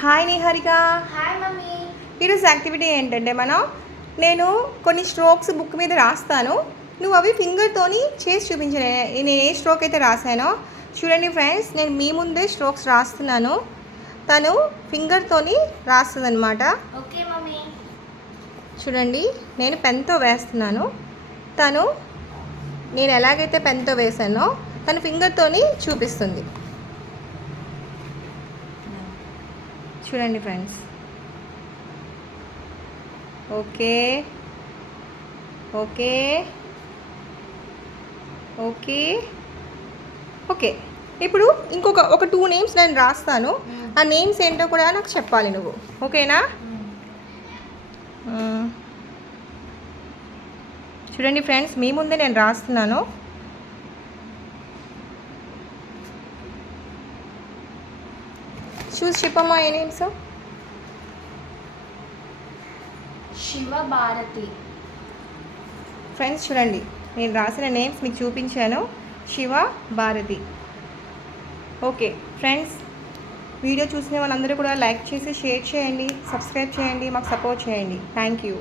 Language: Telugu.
హాయ్ నిహారిక. Hi mummy. ఈరోజు యాక్టివిటీ ఏంటంటే నేను కొన్ని స్ట్రోక్స్ బుక్ మీద రాస్తాను, నువ్వు అవి ఫింగర్తోని చేసి చూపించు. నేను ఏ స్ట్రోక్ అయితే రాశానో చూడండి ఫ్రెండ్స్, నేను మీ ముందే స్ట్రోక్స్ రాస్తున్నాను, తను ఫింగర్తోని రాస్తుంది అనమాట. Okay mummy. చూడండి, నేను పెన్తో వేస్తున్నాను, నేను ఎలాగైతే పెన్తో వేసానో తను ఫింగర్తోని చూపిస్తుంది. చూడండి friends. Okay okay okay okay ఇప్పుడు ఒక 2 నేమ్స్ నేను రాస్తాను, ఆ నేమ్స్ ఏంటో కూడా నాకు చెప్పాలి నువ్వు, ఓకేనా? చూడండి ఫ్రెండ్స్, మీ ముందే నేను రాస్తున్నాను. చూసి చెప్పమ్మా ఏ నేమ్స్. శివ భారతి. ఫ్రెండ్స్ చూడండి, నేను రాసిన నేమ్స్ మీకు చూపించాను, Shiva Bharati. Okay friends, video చూసిన వాళ్ళందరూ కూడా లైక్ చేసి షేర్ చేయండి, సబ్స్క్రైబ్ చేయండి, మాకు సపోర్ట్ చేయండి. Thank you.